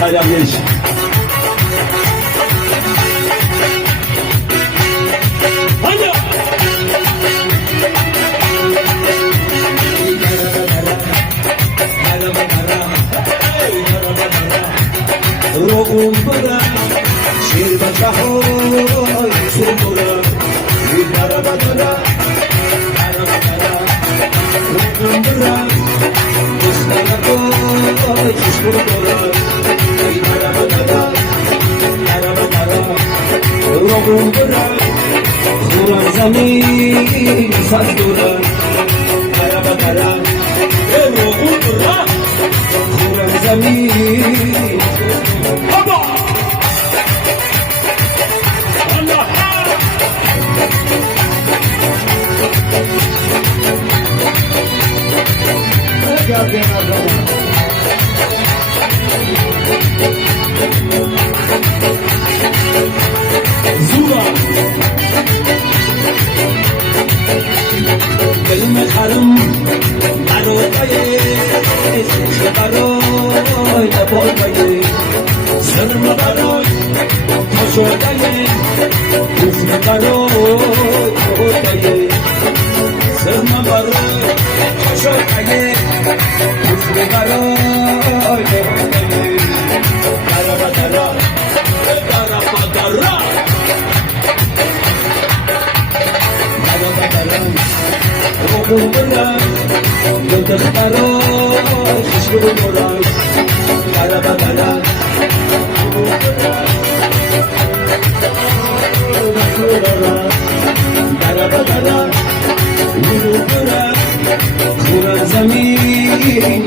خیرش روغم برا شیر بچه های سر برا بیدارا بدارا روغم برا دستانا کوی چشم برا بیدارا بدارا روغم برا خوران زمین ساز برا بیدارا بدارا روغم برا خوران زمین زورا دلم خرم برای برای نبای سرم برای مشورای گفت برای برای سرم برای مشورای گفت برای Kumpulan, yung tertaroy, seluruh orang, bala-bala, kumpulan, bala-bala, kumpulan, kurang zamin.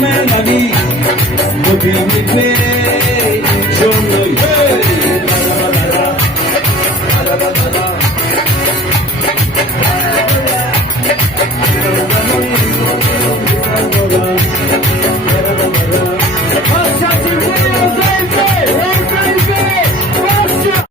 Melody,